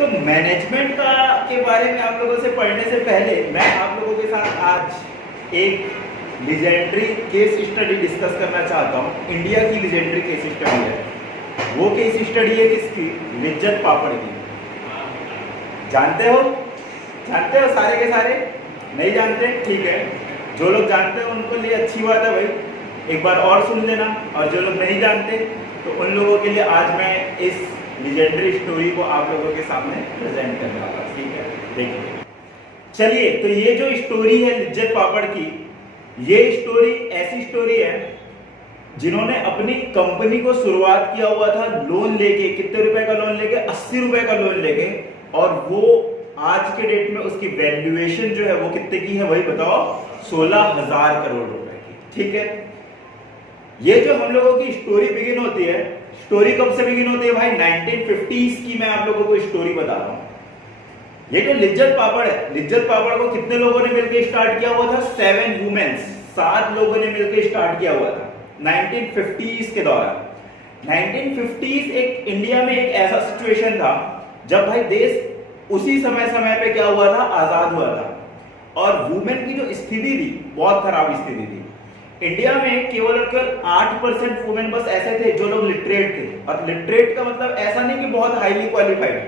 तो मैनेजमेंट का के बारे में आप लोगों से पढ़ने से पहले मैं आप लोगों के साथ आज एक लीजेंडरी केस स्टडी डिस्कस करना चाहता हूँ। इंडिया की लीजेंडरी केस स्टडी है। वो केस स्टडी है किसकी? लिज्जत पापड़ की। जानते हो सारे के सारे? नहीं जानते? ठीक है, जो लोग जानते हैं उनको लिए अच्छी बात है भाई, एक बार और सुन लेना। और जो लोग नहीं जानते तो उन लोगों के लिए आज मैं इस लीजेंडरी स्टोरी को आप लोगों के सामने प्रेजेंट करने वाला हूं। ठीक है, देखिए चलिए। तो ये जो स्टोरी है लिज्जत पापड़ की, ये स्टोरी ऐसी स्टोरी है जिन्होंने अपनी कंपनी को शुरुआत किया हुआ था लोन लेके। कितने रुपए का लोन लेके? 80 रुपए का लोन लेके। और वो आज के डेट में उसकी वैल्यूएशन जो है वो कितने की है वही बताओ? 16,000 करोड़ रुपए की। ठीक है, ये जो हम लोगों की स्टोरी बिगिन होती है, स्टोरी कब से बिगिन होती है भाई? 1950s की मैं आप लोगों को स्टोरी बता रहा हूं। ये जो लिज्जत पापड़ है, लिज्जत पापड़ को कितने लोगों ने मिलकर स्टार्ट किया हुआ था? 7 वुमेन्स, 7 लोगों ने मिलकर स्टार्ट किया हुआ था 1950s के दौरान। 1950s एक इंडिया में एक ऐसा सिचुएशन था जब भाई देश उसी समय पे क्या हुआ था? आजाद हुआ था। और वुमेन की जो स्थिति थी बहुत खराब स्थिति थी। इंडिया में केवल 8% वुमेन बस ऐसे थे जो लोग लिटरेट थे। और लिटरेट का मतलब ऐसा नहीं कि बहुत हाईली क्वालिफाइड,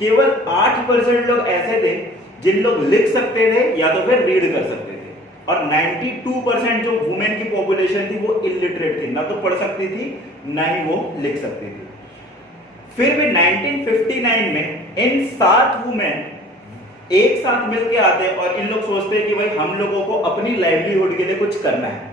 केवल 8% लोग ऐसे थे जिन लोग लिख सकते थे या तो फिर रीड कर सकते थे। और 92% जो वुमेन की पॉपुलेशन थी वो इलिटरेट थी, ना तो पढ़ सकती थी ना ही वो लिख सकती थी। फिर भी 1959 में इन 7 वुमेन एक साथ मिलके आते हैं और इन लोग सोचते हैं कि भाई हम लोगों को अपनी लाइवलीहुड के लिए कुछ करना है।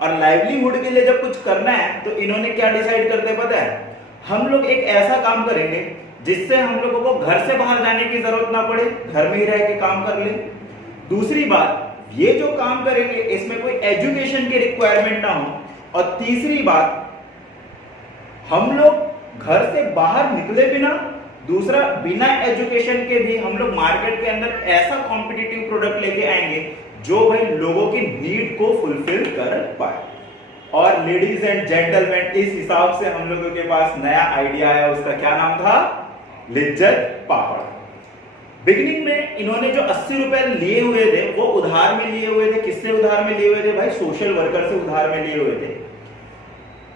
और लाइवलीहुड के लिए जब कुछ करना है तो इन्होंने क्या डिसाइड करते हैं पता है? हम लोग एक ऐसा काम करेंगे जिससे हम लोगों को घर से बाहर जाने की जरूरत ना पड़े, घर में ही रह के काम कर ले। दूसरी बात, ये जो काम करेंगे इसमें कोई एजुकेशन की रिक्वायरमेंट ना हो। और तीसरी बात, हम लोग घर से बाहर निकले बिना, दूसरा बिना एजुकेशन के भी हम लोग मार्केट के अंदर ऐसा कॉम्पिटिटिव प्रोडक्ट लेके आएंगे जो भाई लोगों की नीड को फुलफिल कर पाए। और लेडीज एंड जेंटलमैन, इस हिसाब से हम लोगों के पास नया आइडिया आया, उसका क्या नाम था? लिज्जत पापड़। बिगिनिंग में इन्होंने जो 80 रुपए लिए हुए थे वो उधार में लिए हुए थे। किससे उधार में लिए हुए थे भाई? सोशल वर्कर से उधार में लिए हुए थे।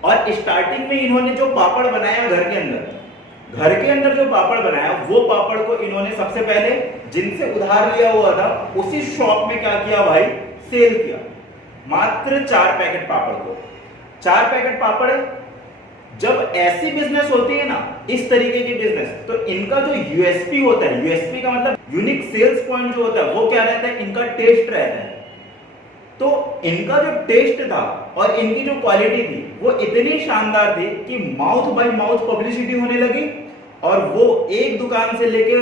और स्टार्टिंग में इन्होंने जो पापड़ बनाया घर के अंदर जो पापड़ बनाया, वो पापड़ को इन्होंने सबसे पहले जिनसे उधार लिया हुआ था उसी शॉप में क्या किया भाई? सेल किया। मात्र 4 पैकेट पापड़ को। 4 पैकेट पापड़। जब ऐसी बिजनेस होती है ना, इस तरीके की बिजनेस, तो इनका जो यूएसपी होता है, यूएसपी का मतलब यूनिक सेल्स पॉइंट जो होता है, वो क्या रहता है? इनका टेस्ट रहता है। तो इनका जो टेस्ट था और इनकी जो क्वालिटी थी वो इतनी शानदार थी कि माउथ बाय माउथ पब्लिसिटी होने लगी। और वो एक दुकान से लेके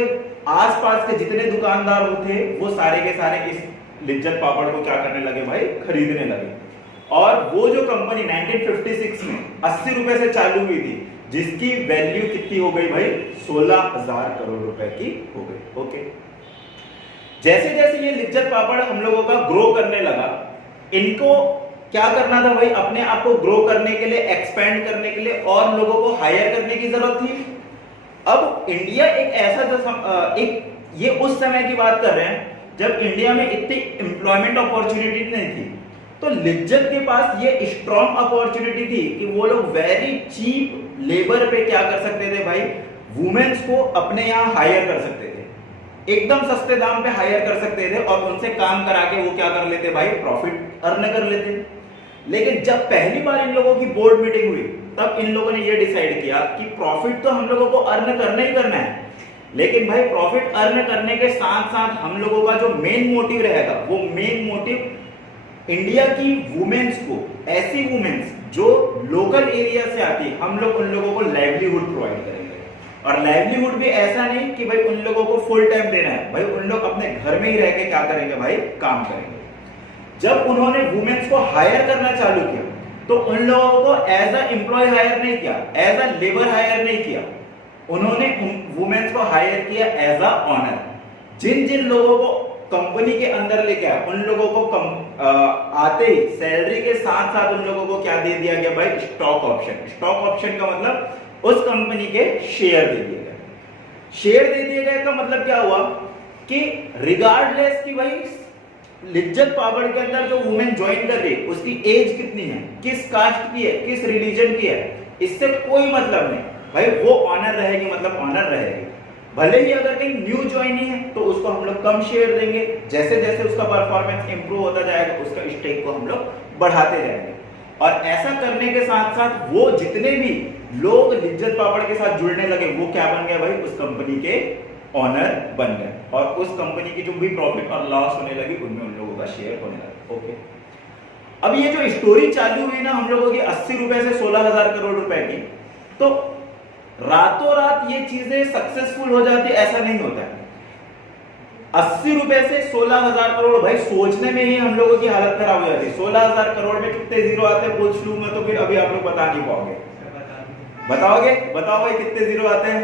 आसपास के जितने दुकानदार थे वो सारे के सारे इस लिज्जत पापड़ को क्या करने लगे भाई? खरीदने लगे। और वो जो कंपनी 1956 में 80 रुपए से चालू हुई थी, जिसकी वैल्यू कितनी हो गई भाई? 16,000 करोड़ रुपए की हो गई। ओके, जैसे जैसे ये लिज्जत पापड़ हम लोगों का ग्रो करने लगा, इनको क्या करना था भाई? अपने आप को ग्रो करने के लिए, एक्सपेंड करने के लिए और लोगों को हायर करने की जरूरत थी। अब इंडिया एक ऐसा ये उस समय की बात कर रहे हैं जब इंडिया में इतनी एम्प्लॉयमेंट अपॉर्चुनिटी नहीं थी। तो लिज्जत के पास ये स्ट्रॉन्ग अपॉर्चुनिटी थी कि वो लोग वेरी चीप लेबर पे क्या कर सकते थे भाई? वुमेन्स को अपने यहाँ हायर कर सकते थे, एकदम सस्ते दाम पे हायर कर सकते थे और उनसे काम करा के वो क्या कर लेते भाई? प्रॉफिट अर्न कर लेते। लेकिन जब पहली बार इन लोगों की बोर्ड मीटिंग हुई तब इन लोगों ने ये डिसाइड किया कि प्रॉफिट तो हम लोगों को अर्न करना ही करना है, लेकिन भाई प्रॉफिट अर्न करने के साथ साथ हम लोगों का जो मेन मोटिव रहेगा, वो मेन मोटिव इंडिया की वुमेन्स को, ऐसी वुमेन्स जो लोकल एरिया से आती, हम लोग उन लोगों को लाइवलीहुड प्रोवाइड करेंगे। और लाइवलीहुड भी ऐसा नहीं कि भाई उन लोगों को फुल टाइम देना है, भाई उन लोग अपने घर में ही रह के क्या करेंगे भाई? काम करेंगे। जब उन्होंने वुमेन्स को हायर करना चालू किया तो उन लोगों को एज अ एम्प्लॉय हायर नहीं किया, एज अ लेबर हायर नहीं किया, उन्होंने वुमेन्स को हायर किया एज अ ऑनर। जिन जिन लोगों को कंपनी के अंदर लेके आया उन लोगों को आते ही सैलरी के साथ साथ उन लोगों को क्या दे दिया गया भाई? Stock option. स्टॉक ऑप्शन का मतलब उस कंपनी के शेयर दे दिए गए। शेयर दे दिया गया का मतलब क्या हुआ कि रिगार्डलेस कि भाई लिज्जत पापड़ के अंदर जो वुमेन ज्वाइन कर रही है उसकी एज कितनी है, किस कास्ट की है, किस रिलीजन की है, इससे कोई मतलब नहीं भाई, वो ऑनर रहेगी, मतलब ऑनर रहेगी। भले ही अगर कहीं न्यू ज्वाइनी है तो उसको हम लोग कम शेयर देंगे, जैसे जैसे उसका परफॉर्मेंस इंप्रूव होता जाएगा उसका स्टेक को हम लोग बढ़ाते जाएंगे। और ऐसा करने के साथ साथ वो जितने भी लोग लिज्जत पापड़ के साथ जुड़ने लगे वो क्या बन गए भाई, उस कंपनी के ऑनर बन गए, और उस कंपनी की जो भी प्रॉफिट और लॉस होने लगी उनमें उन लोगों का शेयर होने लगा। ओके, अब ये जो स्टोरी चालू हुई ना हम लोगों की 80 रुपए से 16,000 करोड़ रुपए की, तो रातों रात ये चीजें सक्सेसफुल हो जाती ऐसा नहीं होता है। 80 रुपए से 16,000 करोड़ भाई सोचने में ही हम लोगों की हालत खराब हो जाती है। 16,000 करोड़ में कितने जीरो आते हैं पूछ लूंगा तो फिर अभी आप लोग बता नहीं पाओगे। बताओगे? बताओ भाई कितने जीरो आते हैं,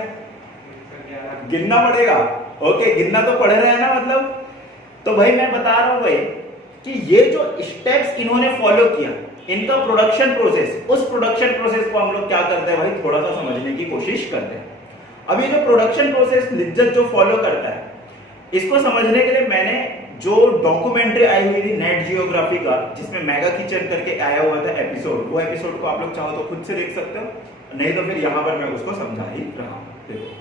गिनना पड़ेगा। ओके, गिनना तो पड़ रहा है ना, मतलब तो भाई मैं बता रहा हूं भाई कि ये जो स्टेप्स इन्होंने फॉलो किया, इनका प्रोडक्शन प्रोसेस, उस प्रोडक्शन प्रोसेस को हम लोग क्या करते हैं भाई, थोड़ा सा समझने की कोशिश करते हैं। अब ये जो प्रोडक्शन प्रोसेस लिज्जत जो फॉलो करता है, इसको समझने के लिए मैंने जो डॉक्यूमेंट्री आई हुई थी नेट जियोग्राफी का, जिसमें मेगा किचन करके आया हुआ था एपिसोड, वो एपिसोड को आप लोग चाहो तो खुद से देख सकते हो, नहीं तो फिर यहां पर मैं उसको समझा ही रहा हूं। देखो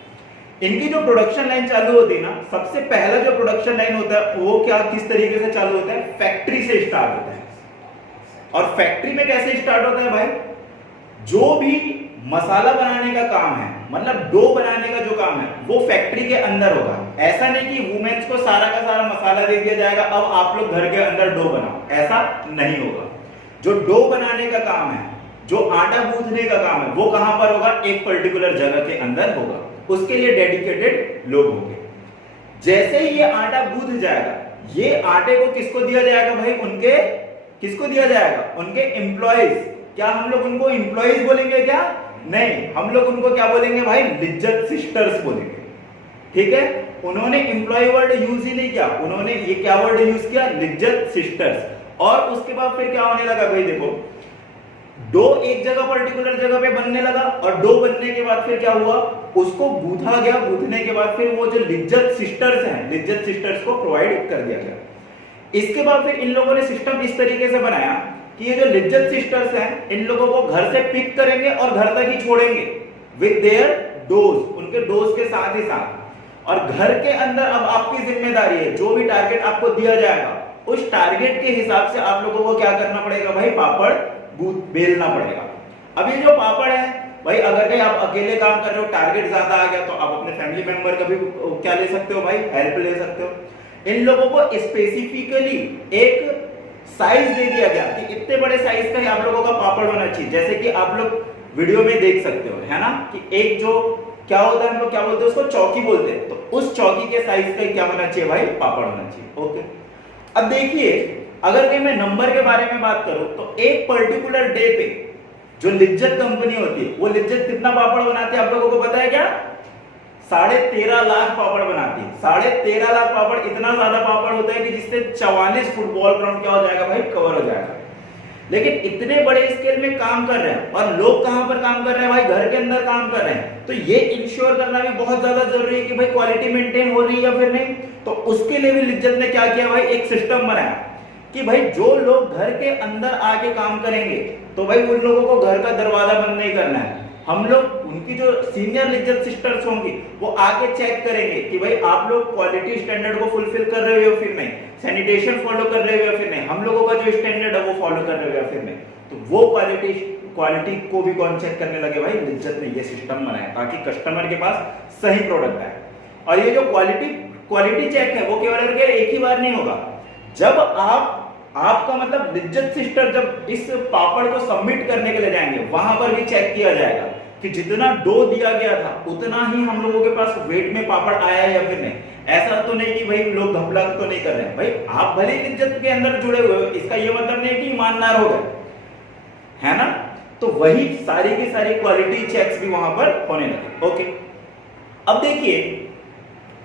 इनकी जो प्रोडक्शन लाइन चालू होती है ना, सबसे पहला जो प्रोडक्शन लाइन होता है वो क्या किस तरीके से चालू होता है, फैक्ट्री से स्टार्ट होता है। और फैक्ट्री में कैसे स्टार्ट होता है भाई, जो भी मसाला बनाने का काम है, मतलब डो बनाने का जो काम है वो फैक्ट्री के अंदर होगा। ऐसा नहीं कि वुमेन्स को सारा का सारा मसाला दे दिया जाएगा अब आप लोग घर के अंदर डो बनाओ, ऐसा नहीं होगा। जो डो बनाने का काम है, जो आटा गूंथने का काम है, वो कहां पर होगा, एक पर्टिकुलर जगह के अंदर होगा, उसके लिए डेडिकेटेड लोग होंगे। जैसे ही ये आटा गूंथ जाएगा, ये आटे को किसको दिया जाएगा भाई, उनके किसको दिया जाएगा, उनके एम्प्लॉइज। क्या हम लोग उनको एम्प्लॉइज बोलेंगे क्या, नहीं, हम लोग उनको क्या बोलेंगे भाई, लिज्जत सिस्टर्स बोलेंगे। ठीक है, उन्होंने एम्प्लॉय वर्ड यूज ही नहीं किया, उन्होंने ये क्या वर्ड यूज किया, लिज्जत सिस्टर्स। और उसके बाद फिर क्या होने लगा भाई, देखो डो एक जगह पर्टिकुलर जगह पे बनने लगा, और डो बनने के बाद फिर क्या हुआ, उसको गूंथा गया, गूंथने के बाद फिर वो जो लिज्जत सिस्टर्स हैं, लिज्जत सिस्टर्स को प्रोवाइड कर दिया गया। इसके बाद फिर इन लोगों ने सिस्टम इस तरीके से बनाया कि ये जो लिज्जत सिस्टर्स हैं, इन लोगों को घर से पिक करेंगे और घर तक ही छोड़ेंगे विद देयर डोज, उनके डोज के साथ ही साथ। और घर के अंदर अब आपकी जिम्मेदारी है, जो भी टारगेट आपको दिया जाएगा उस टारगेट के हिसाब से आप लोगों को क्या करना पड़ेगा भाई, पापड़ बेलना पड़ेगा। अब ये जो पापड़ है भाई, अगर कहीं आप अकेले काम कर रहे हो, टारगेट ज्यादा आ गया, तो आप अपने फैमिली मेंबर का भी क्या ले सकते हो भाई, हेल्प ले सकते हो। इन लोगों को स्पेसिफिकली एक साइज दे दिया गया कि इतने बड़े साइज का ही आप लोगों का पापड़ होना चाहिए। जैसे कि आप लोग वीडियो में देख सकते हो, है ना, कि एक जो क्या होता है, हम लोग क्या बोलते हैं उसको, चौकी बोलते हैं, तो उस चौकी के साइज का क्या होना चाहिए भाई, पापड़ होना चाहिए। ओके, अब देखिए अगर कहीं मैं नंबर के बारे में बात करूं तो एक पर्टिकुलर डे पे जो लिज्जत कंपनी होती है वो लिज्जत कितना पापड़ बनाती है आप लोगों को पता है क्या, 13.5 लाख पापड़ बनाती है। 13.5 लाख पापड़, इतना ज्यादा पापड़ होता है कि जिससे 44 फुटबॉल ग्राउंड क्या हो जाएगा भाई, कवर हो जाएगा। लेकिन इतने बड़े स्केल में काम कर रहे हैं, और लोग कहां पर काम कर रहे हैं भाई, घर के अंदर काम कर रहे हैं। तो ये इंश्योर करना भी बहुत ज्यादा जरूरी है कि भाई क्वालिटी मेंटेन हो रही है या फिर नहीं। तो उसके लिए भी लिज्जत ने क्या किया भाई, एक सिस्टम बनाया कि भाई जो लोग घर के अंदर आके काम करेंगे तो भाई उन लोगों को घर का दरवाजा बंद नहीं करना है। हम लोग उनकी जो सीनियर लिज्जत सिस्टर्स होंगी वो आके चेक करेंगे कि भाई आप लोग क्वालिटी स्टैंडर्ड को फुलफिल कर रहे हो या फिर नहीं, सैनिटेशन फॉलो कर रहे हो या फिर नहीं, हम लोगों का जो स्टैंडर्ड है वो फॉलो कर रहे हो या फिर नहीं। तो वो क्वालिटी को भी कौन चेक करने लगे भाई, लिज्जत ने ये सिस्टम बनाया ताकि कस्टमर के पास सही प्रोडक्ट आए। और ये जो क्वालिटी चेक है वो केवल एक ही बार नहीं होगा, जब आपका मतलब लिज्जत सिस्टर जब इस पापड़ को सबमिट करने के लिए जाएंगे वहां पर भी चेक किया जाएगा कि जितना डो दिया गया था उतना ही हम लोगों के पास वेट में पापड़ आया है या फिर नहीं। ऐसा तो नहीं कि भाई लोग घपला तो नहीं कर रहे हैं। भाई आप भले लिज्जत के अंदर जुड़े हुए हो, इसका ये मतलब नहीं है कि ईमानदार हो गए, है ना। तो वही सारी की सारी क्वालिटी चेक्स भी वहां पर होने लगे। ओके, अब देखिए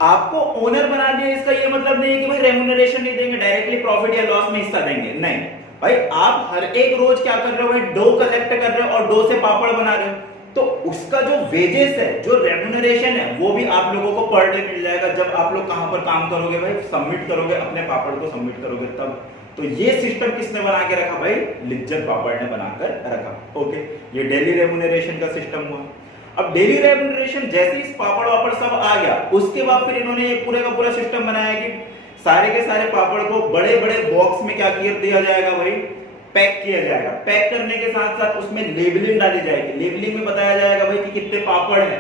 आपको ओनर बना दिया, इसका ये मतलब नहीं है कि भाई रेम्यूनरेशन नहीं देंगे, डायरेक्टली प्रॉफिट या लॉस में हिस्सा देंगे, नहीं भाई। आप हर एक रोज क्या कर रहे हो भाई, डो कलेक्ट कर रहे हो और डो से पापड़ बना रहे हो। तो उसका जो वेजेस है, जो रेम्यूनरेशन है, वो भी आप लोगों को पर डे मिल जाएगा जब आप लोग कहां पर काम करोगे भाई, सबमिट करोगे अपने पापड़ को, सबमिट करोगे तब। तो ये सिस्टम किसने बना के रखा भाई, लिज्जत पापड़ ने बनाकर रखा। ओके, ये डेली रेम्यूनरेशन का सिस्टम हुआ। अब डेली रेम्यूनरेशन जैसे ही पापड़ वापड़ सब आ गया, उसके बाद फिर इन्होंने ये पूरे का पूरा सिस्टम बनाया कि सारे के सारे पापड़ को बड़े बड़े बॉक्स में क्या कर दिया जाएगा भाई, पैक किया जाएगा। पैक करने के साथ साथ उसमें लेबलिंग डाली जाएगी। लेबलिंग में बताया जाएगा भाई कि कितने पापड़ है,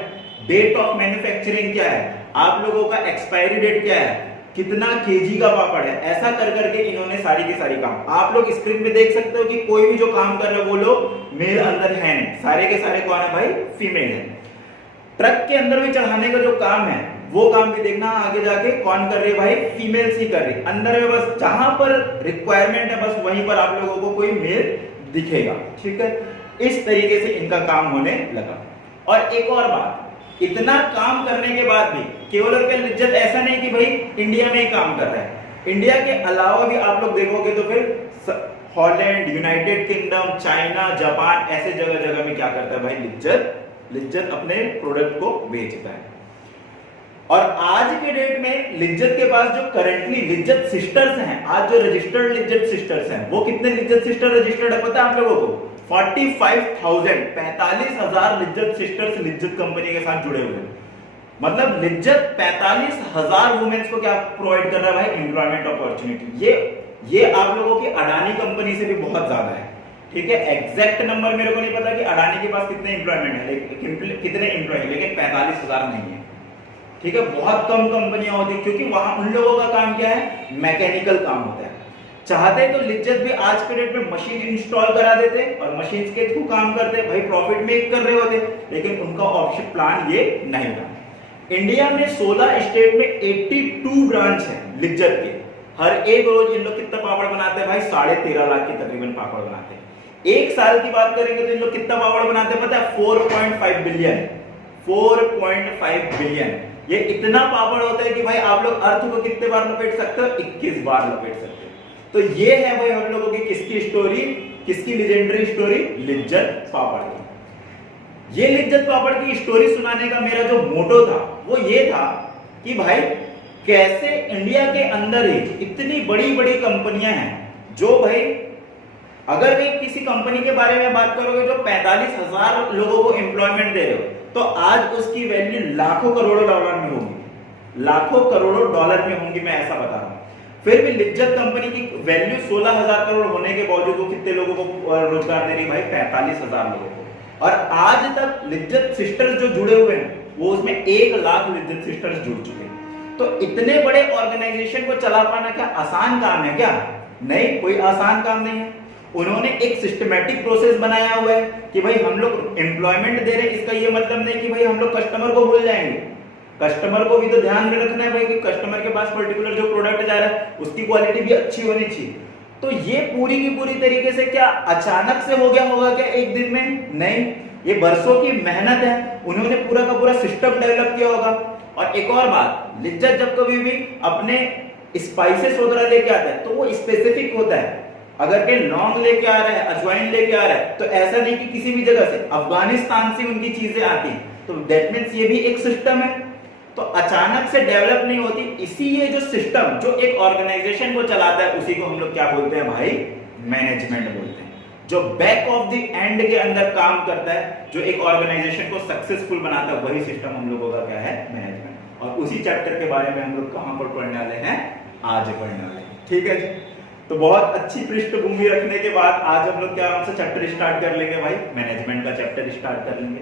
डेट ऑफ मैन्युफैक्चरिंग क्या है, आप लोगों का एक्सपायरी डेट क्या है, कितना केजी का पापड़ है। ऐसा कर करके इन्होंने सारी की सारी काम, आप लोग स्क्रीन पे देख सकते हो कि कोई भी जो काम कर रहे हैं वो लोग मेल अंदर है नहीं, सारे के सारे कौन है भाई, फीमेल है। ट्रक के अंदर भी चढ़ाने का जो काम है वो काम भी देखना आगे जाके कौन कर रही है भाई, फीमेल्स ही कर रही है। अंदर में बस जहां पर रिक्वायरमेंट है बस वहीं पर आप लोगों को कोई मेल दिखेगा। ठीक है, इस तरीके से इनका काम होने लगा। और एक और बात, इतना काम करने के बाद भी केवल और केवल लिज्जत ऐसा नहीं कि भाई इंडिया में ही काम कर रहा है, इंडिया के अलावा भी आप लोग देखोगे तो फिर Holland, United kingdom, China, Japan, ऐसे जगह जगह में क्या करता है भाई, लिज्जत अपने प्रोडक्ट को बेचता है। और आज के डेट में लिज्जत के पास जो करंटली लिज्जत सिस्टर्स हैं, आज जो रजिस्टर्ड लिज्जत सिस्टर्स हैं, वो कितने लिज्जत सिस्टर रजिस्टर्ड है पता है आप लोगों को, 45,000 लिज्जत सिस्टर्स लिज्जत कंपनी के साथ जुड़े हुए हैं। मतलब लिज्जत 45,000 वुमेन्स को क्या प्रोवाइड कर रहा है भाई, एम्प्लॉयमेंट अपॉर्चुनिटी। ये आप लोगों की अडानी कंपनी से भी बहुत ज्यादा है। ठीक है, एग्जैक्ट नंबर मेरे को नहीं पता कि अडानी के पास कितने एम्प्लॉयमेंट है, कितने एम्प्लॉय है, लेकिन 45,000 नहीं है। ठीक है, बहुत कम कंपनियां होती है, क्योंकि वहां उन लोगों का काम क्या है, मैकेनिकल काम होता है। चाहते तो लिज्जत भी आज के डेट में मशीन इंस्टॉल करा देते और मशीन के थ्रू काम करते भाई, प्रॉफिट मेक कर रहे होते, लेकिन उनका ऑप्शन प्लान ये नहीं था। इंडिया में 16 स्टेट में 82 ब्रांच है लिज्जत के। हर एक रोज इन लोग कितना पापड़ बनाते हैं भाई, 13.5 लाख के तकरीबन पापड़ बनाते हैं। एक साल की बात करेंगे तो इन लोग कितना पापड़ बनाते हैं पता है, 4.5 बिलियन। 4.5 बिलियन, ये इतना पापड़ होता है कि भाई आप लोग अर्थ को कितने बार लपेट सकते हो, 21 बार लपेट सकते हो। तो ये है भाई हम लोगों की किसकी स्टोरी, किसकी लेजेंडरी स्टोरी, लिज्जत पापड़ की। ये लिज्जत पापड़ की स्टोरी सुनाने का मेरा जो मोटो था वो ये था कि भाई कैसे इंडिया के अंदर ही इतनी बड़ी बड़ी कंपनियां हैं जो भाई, अगर एक किसी कंपनी के बारे में बात करोगे जो 45,000 लोगों को एम्प्लॉयमेंट दे रहे हो, तो आज उसकी वैल्यू लाखों करोड़ों डॉलर में होगी, लाखों करोड़ों डॉलर में होंगी, मैं ऐसा बता रहा हूं। फिर भी लिज्जत कंपनी की वैल्यू 16,000 करोड़ होने के बावजूद वो कितने लोगों को रोजगार दे रही भाई, 45,000 लोगों को। और आज तक लिज्जत सिस्टर्स जो जुड़े हुए हैं वो उसमें 1 लाख लिज्जत सिस्टर्स जुड़ चुके हैं। तो इतने बड़े ऑर्गेनाइजेशन को चला पाना क्या आसान काम है क्या? नहीं, कोई आसान काम नहीं है। उन्होंने एक सिस्टमैटिक प्रोसेस बनाया हुआ है कि भाई हम लोग एम्प्लॉयमेंट दे रहे हैं, इसका ये मतलब नहीं कि भाई हम लोग कस्टमर को भूल जाएंगे। कस्टमर को भी तो ध्यान में रखना है भाई कि कस्टमर के पास पर्टिकुलर जो प्रोडक्ट जा रहा है उसकी क्वालिटी भी अच्छी होनी चाहिए। तो ये पूरी की पूरी तरीके से क्या अचानक से हो गया होगा क्या एक दिन में? नहीं, ये बरसों की मेहनत है, उन्होंने पूरा का पूरा सिस्टम डेवलप किया होगा। और एक और बात, लिज्जत जब कभी भी अपने स्पाइसेस वगैरह लेके आता है तो वो स्पेसिफिक होता है। अगर के लौंग लेके आ रहा है, अजवाइन लेके आ रहा है, तो ऐसा नहीं कि किसी भी जगह से, अफगानिस्तान से उनकी चीजें आती हैं, तो दैट मींस ये भी एक सिस्टम है। तो अचानक से डेवलप नहीं होती, इसी ये जो सिस्टम जो एक ऑर्गेनाइजेशन को चलाता है उसी को हम लोग क्या बोलते हैं भाई, मैनेजमेंट बोलते हैं। जो बैक ऑफ द एंड के अंदर काम करता है, जो एक ऑर्गेनाइजेशन को सक्सेसफुल बनाता है, वही सिस्टम हम लोगों का क्या है, मैनेजमेंट। और उसी चैप्टर के बारे में हम लोग कहां पर पढ़ने वाले हैं, आज पढ़ने वाले हैं। ठीक है जी, तो बहुत अच्छी पृष्ठभूमि रखने के बाद आज हम लोग क्या चैप्टर स्टार्ट कर लेंगे भाई, मैनेजमेंट का चैप्टर स्टार्ट कर लेंगे।